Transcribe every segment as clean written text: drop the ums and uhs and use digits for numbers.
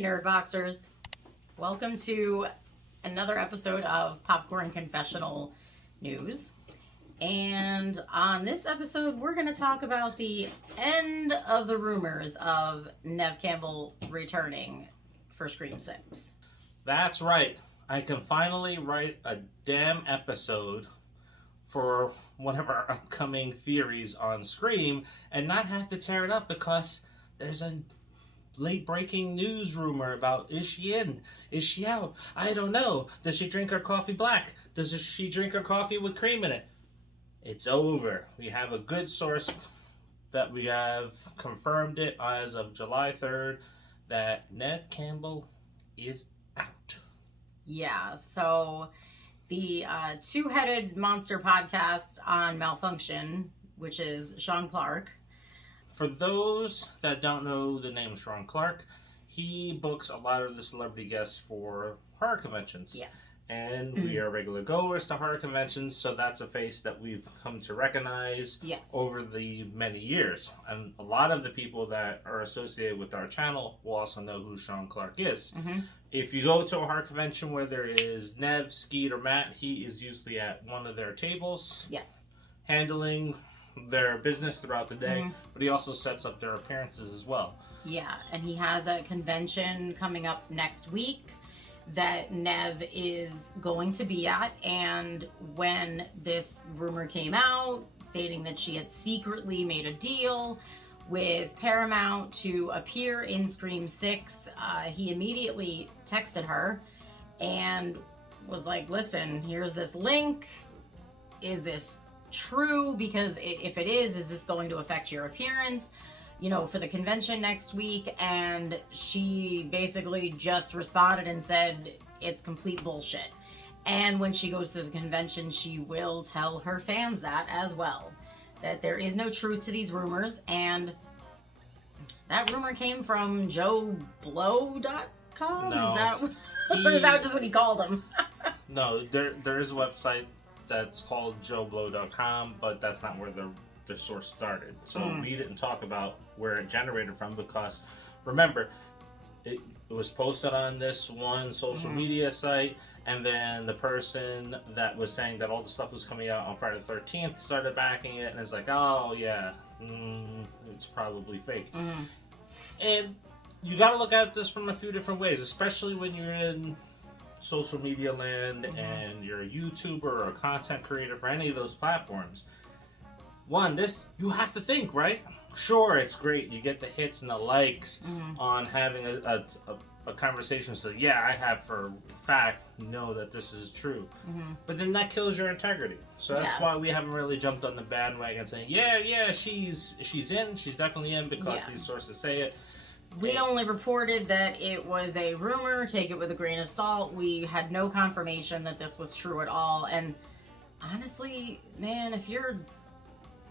Nerd Boxers. Welcome to another episode of Popcorn Confessional News. And on this episode, we're going to talk about the end of the rumors of Neve Campbell returning for Scream 6. That's right. I can finally write a damn episode for one of our upcoming theories on Scream and not have to tear it up because there's a late breaking news rumor about is she in? Is she out? I don't know. Does she drink her coffee black? Does she drink her coffee with cream in it? It's over. We have a good source that we have confirmed it as of July 3rd that Neve Campbell is out. Yeah, so the two-headed monster podcast on Malfunction, which is Sean Clark. For those that don't know the name Sean Clark, he books a lot of the celebrity guests for horror conventions. Yeah. And we are regular goers to horror conventions, so that's a face that we've come to recognize over the many years. And a lot of the people that are associated with our channel will also know who Sean Clark is. Mm-hmm. If you go to a horror convention where there is Neve, Skeet, or Matt, he is usually at one of their tables. Yes. Handling their business throughout the day, but he also sets up their appearances as well. Yeah, and he has a convention coming up next week that Neve is going to be at, and when this rumor came out stating that she had secretly made a deal with Paramount to appear in Scream 6, he immediately texted her and was like, listen, here's this link. Is this true? Because if it is this going to affect your appearance, for the convention next week? And she basically just responded and said it's complete bullshit. And when she goes to the convention, she will tell her fans that as well, that there is no truth to these rumors. And that rumor came from JoeBlow.com? No, or is that just what he called him? No, there is a website that's called JoeBlow.com, but that's not where the source started. So we didn't talk about where it generated from because, remember, it was posted on this one social media site, and then the person that was saying that all the stuff was coming out on Friday the 13th started backing it, and it's like, oh yeah, it's probably fake. And you got to look at this from a few different ways, especially when you're in social media land and you're a YouTuber or a content creator for any of those platforms. One, you have to think, right? Sure, it's great. You get the hits and the likes on having a conversation. So yeah, I have for a fact know that this is true. But then that kills your integrity. So that's why we haven't really jumped on the bandwagon saying, yeah, she's in. She's definitely in because these sources say it. We only reported that it was a rumor. Take it with a grain of salt. We had no confirmation that this was true at all. And honestly, man, if you're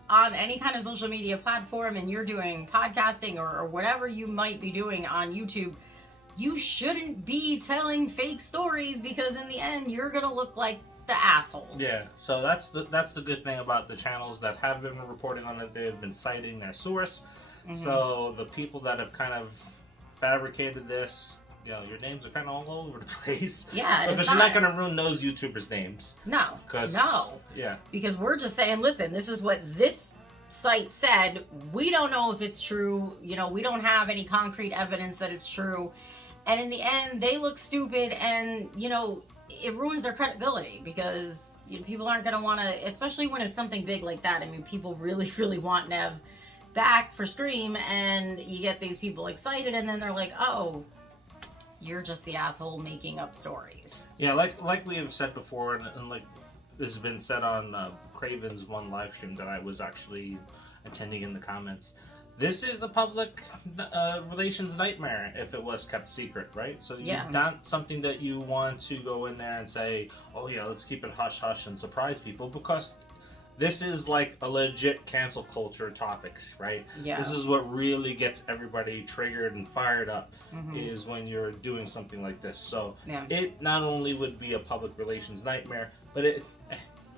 on any kind of social media platform and you're doing podcasting or whatever you might be doing on YouTube, you shouldn't be telling fake stories because in the end, you're going to look like the asshole. Yeah, so that's the good thing about the channels that have been reporting on it. They've been citing their source. So the people that have kind of fabricated this, your names are kind of all over the place. Yeah, because you're not going to ruin those YouTubers' names. No. Yeah. Because we're just saying, listen, this is what this site said. We don't know if it's true. We don't have any concrete evidence that it's true. And in the end, they look stupid, and it ruins their credibility because people aren't going to want to, especially when it's something big like that. I mean, people really, really want Neve back for Scream, and you get these people excited, and then they're like, oh, you're just the asshole making up stories. Yeah, like we have said before, and like this has been said on Craven's one live stream that I was actually attending in the comments. This is a public relations nightmare if it was kept secret, right? So not something that you want to go in there and say, oh yeah, let's keep it hush-hush and surprise people, because this is like a legit cancel culture topics, right? Yeah. This is what really gets everybody triggered and fired up is when you're doing something like this. So it not only would be a public relations nightmare, but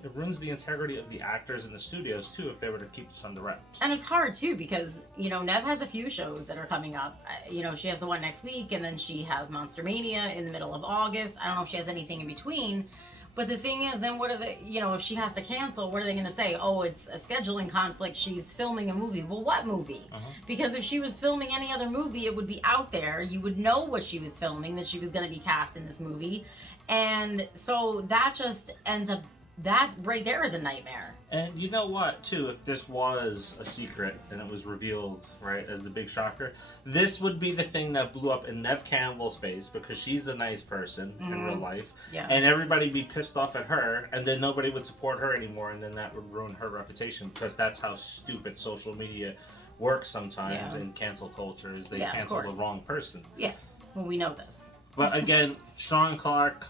it ruins the integrity of the actors in the studios too if they were to keep this under wraps. And it's hard too because, you know, Neve has a few shows that are coming up. You know, she has the one next week, and then she has Monster Mania in the middle of August. I don't know if she has anything in between. But the thing is, then what are they, you know, if she has to cancel, what are they going to say? Oh, it's a scheduling conflict. She's filming a movie. Well, what movie? Because if she was filming any other movie, it would be out there. You would know what she was filming, that she was going to be cast in this movie. And so that just ends up, that right there is a nightmare. And you know what, too, if this was a secret and it was revealed, right, as the big shocker, this would be the thing that blew up in Neve Campbell's face because she's a nice person in real life. Yeah. And everybody be pissed off at her, and then nobody would support her anymore, and then that would ruin her reputation because that's how stupid social media works sometimes in cancel culture, is they cancel the wrong person. Yeah, well, we know this. But again, Sean Clark,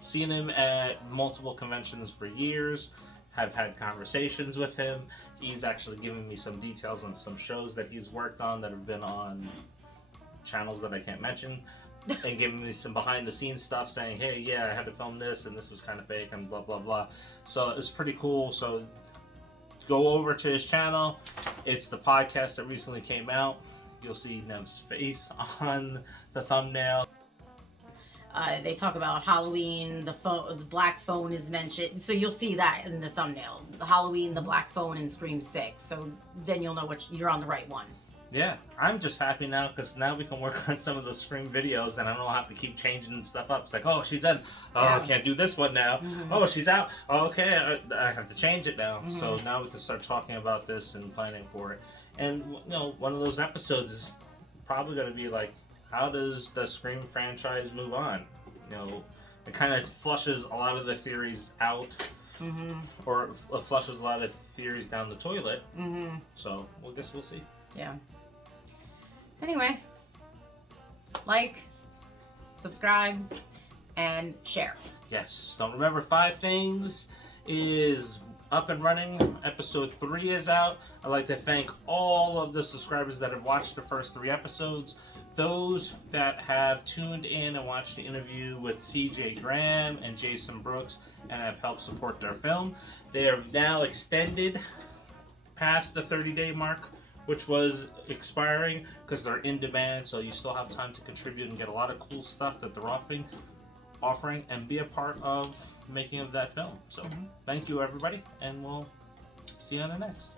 seen him at multiple conventions for years, have had conversations with him. He's actually given me some details on some shows that he's worked on that have been on channels that I can't mention, and giving me some behind the scenes stuff saying, hey, yeah, I had to film this and this was kind of fake and blah, blah, blah. So it's pretty cool. So go over to his channel. It's the podcast that recently came out. You'll see Neve's face on the thumbnail. They talk about Halloween, the black phone is mentioned, so you'll see that in the thumbnail. The Halloween, the black phone, and Scream 6. So then you'll know you're on the right one. Yeah, I'm just happy now because now we can work on some of the Scream videos and I don't have to keep changing stuff up. It's like, oh, she's in. Oh, I can't do this one now. Oh, she's out. Oh, okay, I have to change it now. So now we can start talking about this and planning for it. And, you know, one of those episodes is probably going to be like, how does the Scream franchise move on? You know, it kind of flushes a lot of the theories out, or flushes a lot of theories down the toilet. So, I guess we'll see. Yeah. Anyway, like, subscribe, and share. Yes. Don't remember 5 Things is up and running. Episode 3 is out. I'd like to thank all of the subscribers that have watched the first 3 episodes. Those that have tuned in and watched the interview with CJ Graham and Jason Brooks and have helped support their film, they are now extended past the 30-day mark, which was expiring because they're in demand, so you still have time to contribute and get a lot of cool stuff that they're offering and be a part of making of that film. So thank you, everybody, and we'll see you on the next.